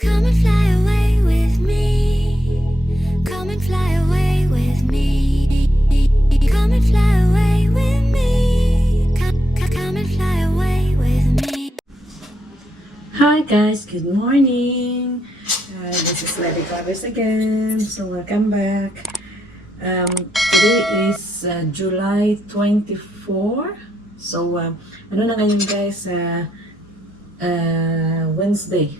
Come and fly away with me. Come and fly away with me. Come and fly away with me. Come and fly away with me. Hi guys, good morning. This is Lady Gladys again. So welcome back. Today is July 24. So ano na ngayon guys? Wednesday.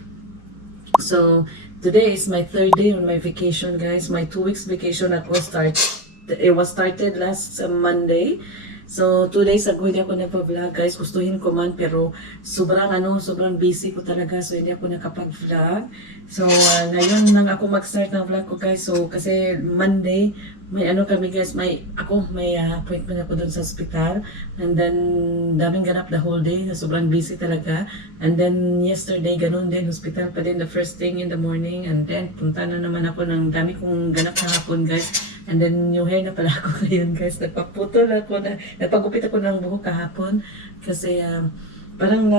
So today is my third day on my vacation guys. My 2 weeks vacation it was started last Monday. So 2 days ago hindi ako nagpa-vlog guys. Gustuhin ko man pero sobrang busy ko talaga, so hindi ako nakapag-vlog. So ngayon lang ako mag-start ng vlog ko guys. So kasi Monday may kami guys, may appointment ako doon sa hospital, and then daming ganap the whole day, sobrang busy talaga. And then yesterday ganun din, hospital pa din the first thing in the morning, and then punta na naman ako ng dami kong ganap na hapon guys. And then new hair na pala ako ngayon guys, nagpagupit ako ng buhok kahapon kasi parang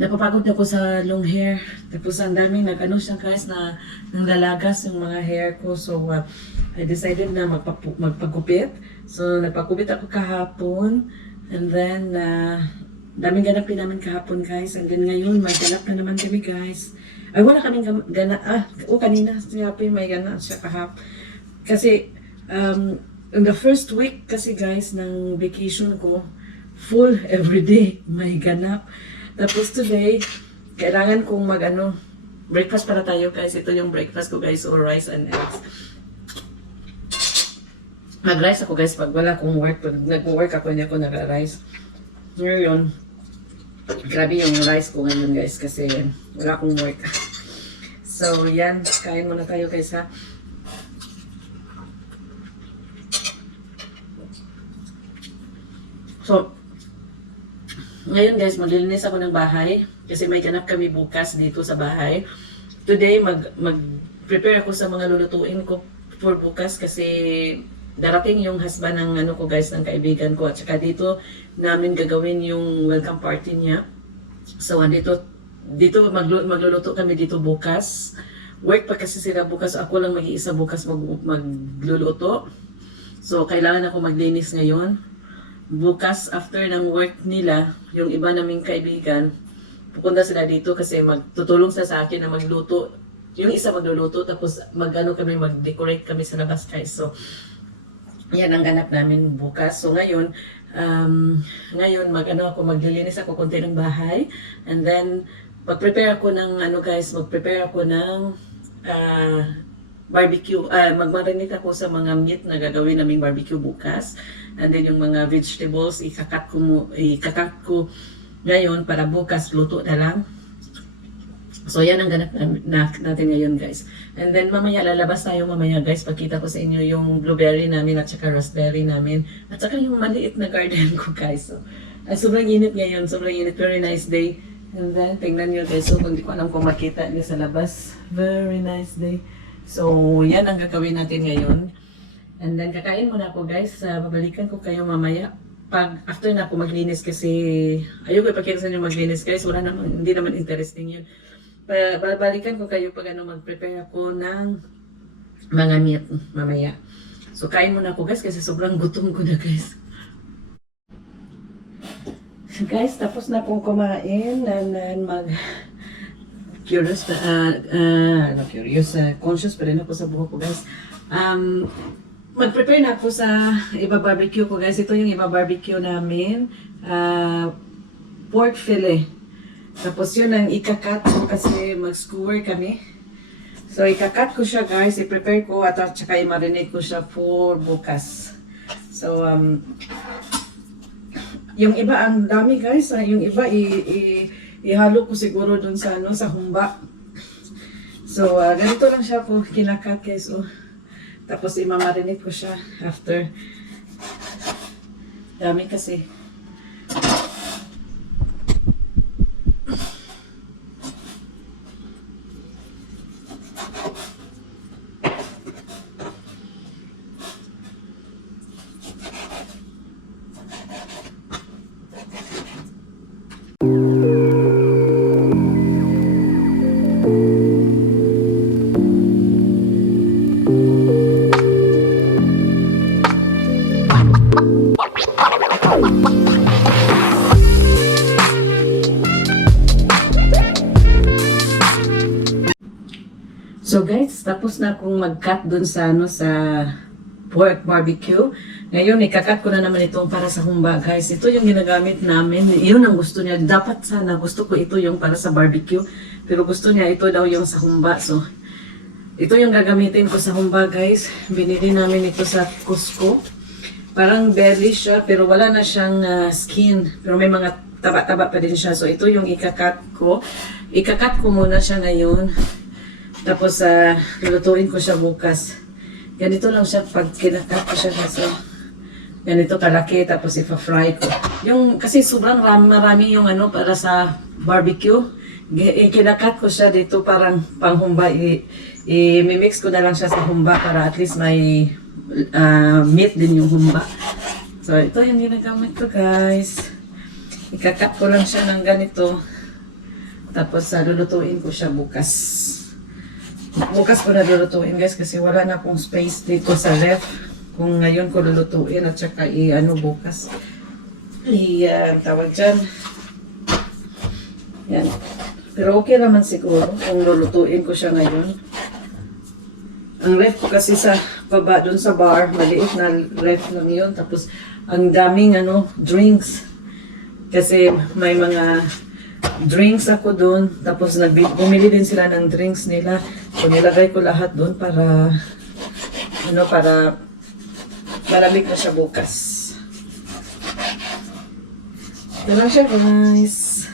napapagod ako sa long hair. Tapos ang daming siya guys na nalalagas yung mga hair ko. So I decided na magpagupit. So nagpagupit ako kahapon. And then daming ganap din namin kahapon guys. And then ngayon may ganap na naman kami guys. Ay wala kaming kanina may ganap siya kahapon. Kasi in the first week kasi guys ng vacation ko, full everyday may ganap. Tapos today, kailangan kong breakfast para tayo guys. Ito yung breakfast ko guys, or rice and eggs. Mag-rice ako guys pag wala akong work. Pag nag-work ako, hindi ako nag-rice. Ngayon, grabe yung rice ko ngayon guys kasi wala akong work. So yan, kain muna tayo guys ha. So, ngayon guys, maglilinis ako ng bahay kasi may ganap kami bukas dito sa bahay. Today, mag-prepare ako sa mga lulutuin ko for bukas kasi darating yung husband ng ko guys, ng kaibigan ko. At saka dito namin gagawin yung welcome party niya. So, dito magluluto kami dito bukas. Work pa kasi sila bukas. Ako lang mag-iisa bukas magluluto. So, kailangan ako maglinis ngayon. Bukas, after ng work nila, yung iba naming kaibigan, pupunta sila dito kasi magtutulong sa akin na magluto. Yung isa magluluto, tapos mag-decorate kami sa labas guys. So, yan ang ganap namin bukas. So, ngayon maglilinis ako konti ng bahay. And then, mag-prepare ako ng barbecue. Magmarinate ako sa mga meat na gagawin naming barbecue bukas. And then yung mga vegetables, ikakat ko ngayon para bukas luto na lang. So yan ang ganap natin ngayon guys. And then mamaya lalabas tayo mamaya guys. Pakita ko sa inyo yung blueberry namin at saka raspberry namin. At saka yung maliit na garden ko guys. So, sobrang init ngayon. Sobrang init. Very nice day. And then tingnan nyo guys. So hindi ko alam kung makita nyo sa labas. Very nice day. So, yan ang gagawin natin ngayon. And then, kakain muna ako guys. Babalikan ko kayo mamaya. After na ako maglinis kasi ayoko ipakita sa inyo maglinis guys. Hindi naman interesting yun. Babalikan ko kayo pag mag-prepare ako ng mga meat mamaya. So, kain muna ako guys kasi sobrang gutom ko na guys. So, guys, tapos na akong kumain. And then, conscious pa rin ako sa buhok ko guys. Mag-prepare na ako sa iba-barbecue ko guys. Ito yung iba-barbecue namin. Pork fillet. Tapos yun ang ikakat ko kasi mag-skewer kami. So ikakat ko siya guys. I-prepare ko at saka i-marinate ko siya for bukas. So yung iba ang dami guys. Yung iba ihalo ko siguro dun sa humba. So, ganito lang siya po kinakat guys. Tapos, imamarinate ko siya after. Dami kasi. So guys, tapos na akong mag-cut dun sa sa pork barbecue. Ngayon, ikakat ko na naman itong para sa humba, guys. Ito yung ginagamit namin. Yun ang gusto niya. Dapat sana, gusto ko ito yung para sa barbecue. Pero gusto niya, ito daw yung sa humba. So, ito yung gagamitin ko sa humba, guys. Binili namin ito sa Costco. Parang belly siya, pero wala na siyang skin. Pero may mga taba-taba pa din siya. So, ito yung ikakat ko. Ikakat ko muna siya ngayon. Tapos, lulutuin ko siya bukas. Ganito lang siya pag kinakat ko siya kasi ganito kalaki tapos ipa-fry ko. Kasi sobrang marami yung para sa barbecue. Kinakat ko siya dito parang panghumba. I-mix ko na lang siya sa humba para at least may meat din yung humba. So ito yung ginagamit ko, guys. Ikakat ko lang siya ng ganito. Tapos lulutuin ko siya bukas. Bukas ko na lulutuin, guys, kasi wala na akong space dito sa ref. Kung ngayon ko lulutuin at saka bukas. Tawag dyan. Yan. Pero okay naman siguro kung lulutuin ko siya ngayon. Ang ref ko kasi sa baba, dun sa bar, maliit na ref lang yun. Tapos ang daming drinks. Kasi may mga drinks ako doon, tapos bumili din sila ng drinks nila. So nilagay ko lahat doon para para malamig na siya bukas. Ito lang siya, guys.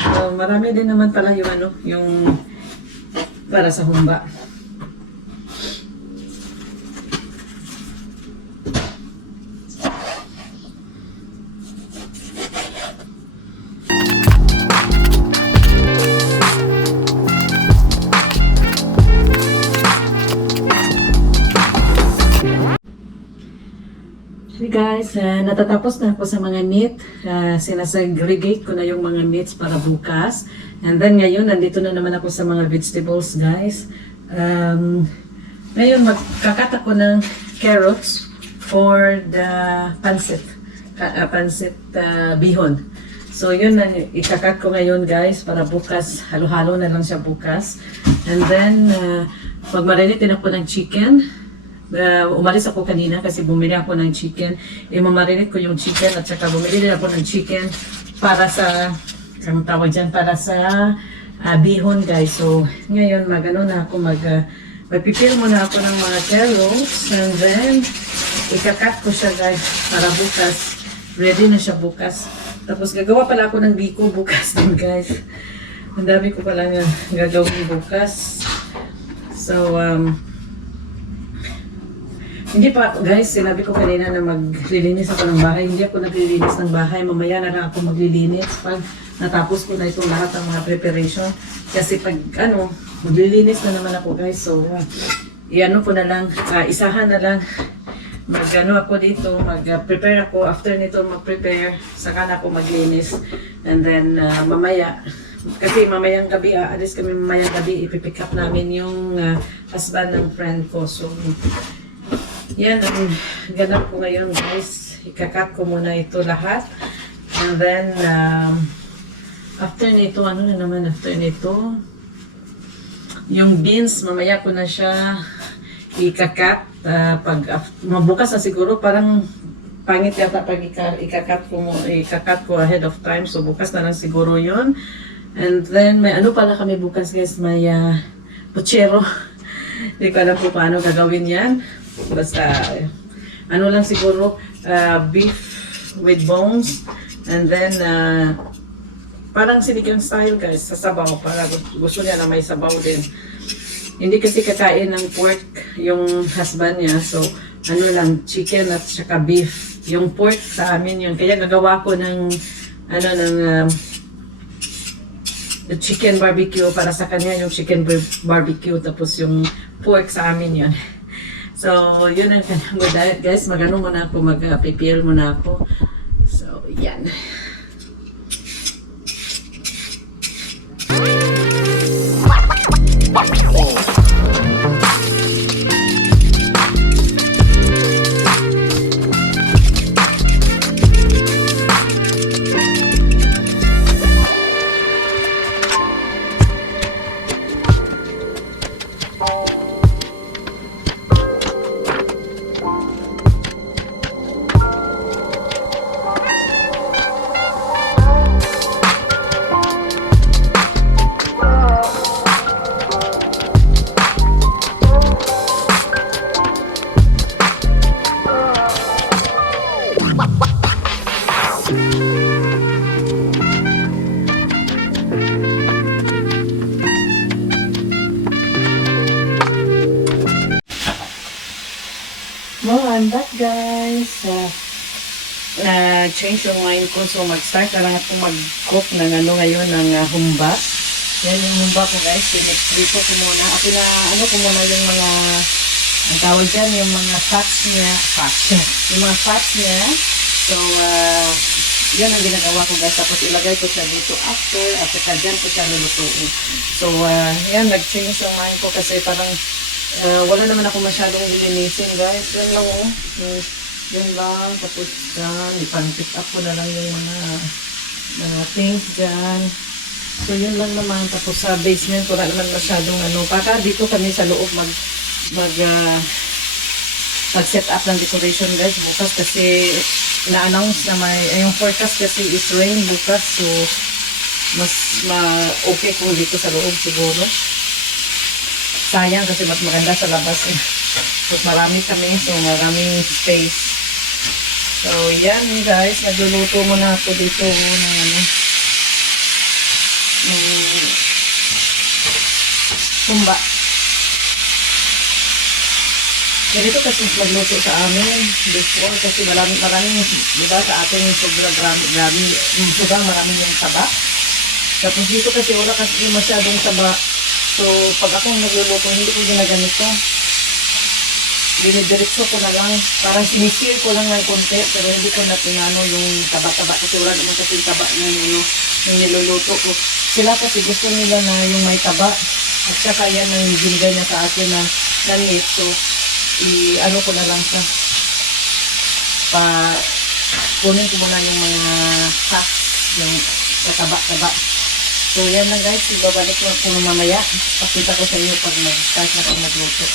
So, marami din naman pala yung para sa humba. Hey guys, natatapos na ako sa mga meat. Sinasegregate ko na yung mga meats para bukas. And then ngayon, nandito na naman ako sa mga vegetables, guys. Ngayon, magkakat ako ng carrots for the pancit. Pancit bihon. So yun na ikakat ko ngayon, guys, para bukas. Halo-halo na lang siya bukas. And then, magmarinate din ako ng chicken. Umalis ako kanina kasi bumili ako ng chicken. Imamarinate ko yung chicken at saka bumili din ako ng chicken para sa, ang tawag dyan, para sa bihon, guys. So, ngayon na ako magpipil muna ako ng mga carrots and then ikakat ko siya, guys, para bukas. Ready na siya bukas. Tapos gagawa pala ako ng biko bukas din, guys. Ang dami ko pala nga gagawin bukas. So, hindi pa, guys, sinabi ko kanina na maglilinis ako ng bahay. Hindi ako naglilinis ng bahay. Mamaya na lang ako maglilinis pag natapos ko na itong lahat ng mga preparation. Kasi pag, maglilinis na naman ako, guys. So, ko na lang, isahan na lang. Ako dito, mag-prepare ako. After nito mag-prepare, saka na ako maglinis. And then, mamaya, kasi mamayang gabi, alis kami mamayang gabi, ipipick up namin yung husband ng friend ko. So, yan ang ganap ko ngayon, guys. Ikakat ko muna ito lahat. And then, after nito, after nito? Yung beans, mamaya ko na siya ikakat. Mabukas na siguro, parang pangit yata pag ikakat ko ahead of time. So, bukas na lang siguro yun. And then, may pala kami bukas, guys. May puchero. Hindi ko alam po paano gagawin yan. Basta, lang siguro, beef with bones. And then, parang sinigang style, guys, sa sabaw. Para gusto niya na may sabaw din. Hindi kasi kakain ng pork yung husband niya. So, chicken at saka beef. Yung pork sa amin yun. Kaya gagawa ko ng, chicken barbecue. Para sa kanya yung chicken barbecue. Tapos yung pork sa amin yun. So, yun ang kanyang diet, guys. Muna ako, mag-prepare muna ako. So, yan. back guys. Change yung mind ko. So mag-start na lang akong mag-cook ng ano ngayon ng humba. Yan yung humba ko guys. Pinag-prito ko muna. Ako na ano ko muna yung mga ang tawag dyan, yung mga fats niya. Yung mga fats niya. So yan ang ginagawa ko guys. Tapos ilagay ko siya dito after. At saka dyan ko siya lulutuin. So yan, nag-change yung mind ko kasi parang wala naman ako masyadong lilinisin guys. Yan lang oh. Yan lang. Tapos dyan, ipan-pick up ko na lang yung mga things dyan. So yun lang naman. Tapos sa basement wala naman masyadong ano. Para dito kami sa loob mag-set up ng decoration guys bukas kasi na-announce na yung forecast kasi is rain bukas. So mas okay kung dito sa loob siguro. Sayang kasi mas maganda sa labas eh. Mas marami kami, so maraming space. So yan guys, nagluluto muna ako dito ng ano, ng humba. Ganito kasi magluto sa amin before kasi maraming, diba sa atin sobrang maraming yung taba. Tapos dito kasi wala kasi masyadong taba. So, pag akong nagluluto, hindi ko ginaganito. Dinidiretso ko na lang. Parang sinisir ko lang ng konti, pero hindi ko na pinano yung taba-taba. Kasi wala naman kasi taba ng yung niluluto ko. Sila kasi gusto nila na yung may taba. At saka yan ang binigay niya sa akin na meat. So, ano ko na lang siya. Kunin ko muna yung mga fats, yung taba-taba. So, yan lang guys. Ibabalik ko kung mamaya. Pakita ko sa inyo pag mag-start na ako magluto.